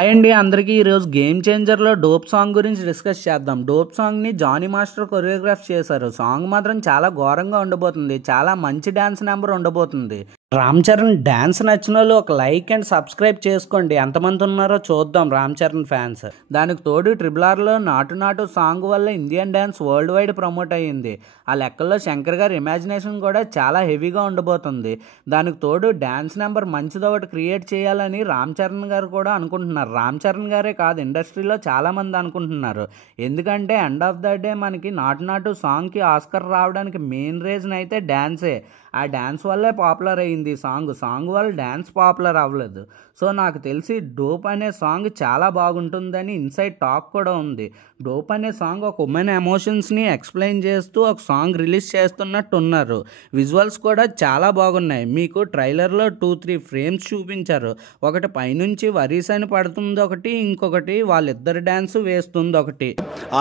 Hi అండి అందరికీ ఈరోజు గేమ్ చేంజర్లో డోప్ సాంగ్ గురించి డిస్కస్ చేద్దాం. డోప్ సాంగ్ని జానీ మాస్టర్ కొరియోగ్రాఫ్ చేశారు. సాంగ్ మాత్రం చాలా ఘోరంగా ఉండబోతుంది. చాలా మంచి డ్యాన్స్ నెంబర్ ఉండబోతుంది. రామ్ చరణ్ డ్యాన్స్ నచ్చిన వాళ్ళు ఒక లైక్ అండ్ సబ్స్క్రైబ్ చేసుకోండి. ఎంతమంది ఉన్నారో చూద్దాం రామ్ చరణ్ ఫ్యాన్స్. దానికి తోడు RRRలో నాటు నాటు సాంగ్ వల్ల Indian dance world wide promote అయ్యింది. ఆ లెక్కల్లో శంకర్ గారి ఇమాజినేషన్ కూడా చాలా హెవీగా ఉండబోతుంది. దానికి తోడు డ్యాన్స్ నెంబర్ మంచిది ఒకటి క్రియేట్ చేయాలని రామ్ చరణ్ గారు కూడా అనుకుంటున్నారు. రామ్ చరణ్ గారే కాదు, ఇండస్ట్రీలో చాలామంది అనుకుంటున్నారు. ఎందుకంటే ఎండ్ ఆఫ్ ద డే మనకి నాటు నాటు సాంగ్కి ఆస్కర్ రావడానికి మెయిన్ రీజన్ అయితే డ్యాన్సే. ఆ డ్యాన్స్ వల్లే పాపులర్ అయ్యింది సాంగ్ వల్ల డ్యాన్స్ పాపులర్ అవ్వలేదు. సో నాకు తెలిసి డోప్ అనే సాంగ్ చాలా బాగుంటుందని ఇన్సైడ్ టాక్ కూడా ఉంది. డోప్ అనే సాంగ్ ఒక ఉమెన్ ఎమోషన్స్ని ఎక్స్ప్లెయిన్ చేస్తూ ఒక సాంగ్ రిలీజ్ చేస్తున్నట్టు ఉన్నారు. విజువల్స్ కూడా చాలా బాగున్నాయి. మీకు ట్రైలర్లో 2-3 ఫ్రేమ్స్ చూపించారు. ఒకటి పైనుంచి వరీస్ అని పడుతుంది ఒకటి, ఇంకొకటి వాళ్ళిద్దరు డ్యాన్స్ వేస్తుంది ఒకటి.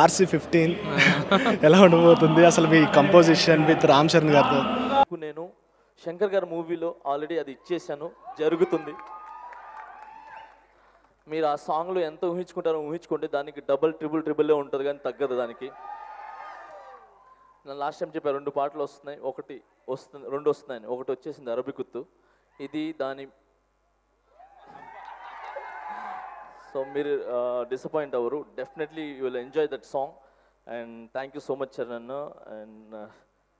RC15 ఎలా ఉండబోతుంది అసలు మీ కంపోజిషన్ విత్ రామ్ చరణ్ గారితో? నేను శంకర్ గారి మూవీలో ఆల్రెడీ అది ఇచ్చేసాను, జరుగుతుంది. మీరు ఆ సాంగ్లో ఎంత ఊహించుకుంటారో ఊహించుకోండి, దానికి డబుల్ ట్రిపుల్ ఉంటుంది కానీ తగ్గదు దానికి. నేను లాస్ట్ టైం చెప్పాను 2 పాటలు వస్తున్నాయి, ఒకటి వస్తుంది 2 వస్తున్నాయని. ఒకటి వచ్చేసింది అరబికుత్తు, ఇది దాని. సో మీరు డిసప్పాయింట్ అవ్వరు, definitely you will enjoy that song. And thank you so much Charan, and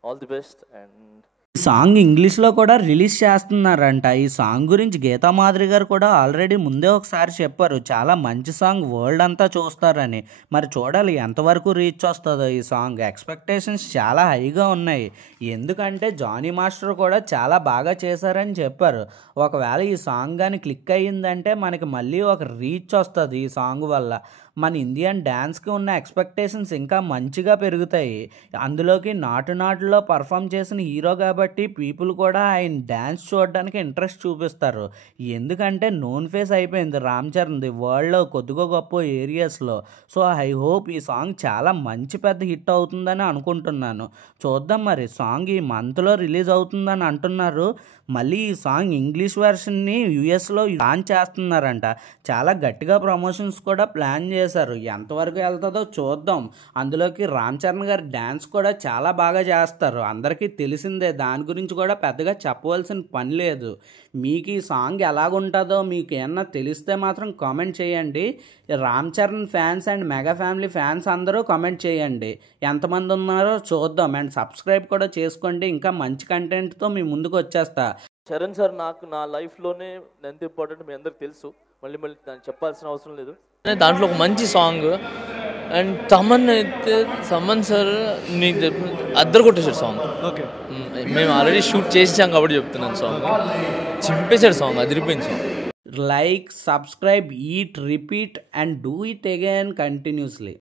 all the best. And ఈ సాంగ్ ఇంగ్లీష్లో కూడా రిలీజ్ చేస్తున్నారంట. ఈ సాంగ్ గురించి గీతా మాధురి గారు కూడా ఆల్రెడీ ముందే ఒకసారి చెప్పారు, చాలా మంచి సాంగ్, వరల్డ్ అంతా చూస్తారని. మరి చూడాలి ఎంతవరకు రీచ్ వస్తుందో ఈ సాంగ్. ఎక్స్పెక్టేషన్స్ చాలా హైగా ఉన్నాయి. ఎందుకంటే జానీ మాస్టర్ కూడా చాలా బాగా చేశారని చెప్పారు. ఒకవేళ ఈ సాంగ్ కానీ క్లిక్ అయ్యిందంటే మనకి మళ్ళీ ఒక రీచ్ వస్తుంది ఈ సాంగ్ వల్ల. మన ఇండియన్ డ్యాన్స్కి ఉన్న ఎక్స్పెక్టేషన్స్ ఇంకా మంచిగా పెరుగుతాయి. అందులోకి నాటులో పర్ఫామ్ చేసిన హీరో కాబట్టి పీపుల్ కూడా ఆయన డ్యాన్స్ చూడడానికి ఇంట్రెస్ట్ చూపిస్తారు. ఎందుకంటే నోన్ ఫేస్ అయిపోయింది రామ్ చరణ్ది వరల్డ్లో కొద్దిగా గొప్ప ఏరియాస్లో. సో ఐ హోప్ ఈ సాంగ్ చాలా మంచి పెద్ద హిట్ అవుతుందని అనుకుంటున్నాను. చూద్దాం, మరి సాంగ్ ఈ మంత్లో రిలీజ్ అవుతుందని అంటున్నారు. మళ్ళీ ఈ సాంగ్ ఇంగ్లీష్ వెర్షన్ని యూఎస్లో లాంచ్ చేస్తున్నారంట. చాలా గట్టిగా ప్రమోషన్స్ కూడా ప్లాన్ చేశారు. ఎంతవరకు వెళ్తుందో చూద్దాం. అందులోకి రామ్ చరణ్ గారి డ్యాన్స్ కూడా చాలా బాగా చేస్తారు, అందరికీ తెలిసిందే. దాని గురించి కూడా పెద్దగా చెప్పవలసిన పని లేదు. మీకు ఈ సాంగ్ ఎలాగుంటుందో మీకు ఏమన్నా తెలిస్తే మాత్రం కామెంట్ చేయండి. Ram Charan fans and mega family fans అందరూ కామెంట్ చేయండి. ఎంతమంది ఉన్నారో చూద్దాం. అండ్ సబ్స్క్రైబ్ కూడా చేసుకోండి. ఇంకా మంచి కంటెంట్తో మీ ముందుకు వచ్చేస్తా. చరణ్ సార్ నాకు నా లైఫ్లోనే ఎంత ఇంపార్టెంట్ మీ అందరికి తెలుసు, మళ్ళీ దాన్ని చెప్పాల్సిన అవసరం లేదు. దాంట్లో ఒక మంచి సాంగ్. అండ్ తమన్ అయితే సమన్ సార్ నీకు అద్దరు కొట్టేశాడు సాంగ్. ఓకే, మేము ఆల్రెడీ షూట్ చేసాం కాబట్టి చెప్తున్నాను, సాంగ్ చింపేశాడు, సాంగ్ అదిరిపోయింది song. Like, subscribe, eat, repeat and do it again continuously.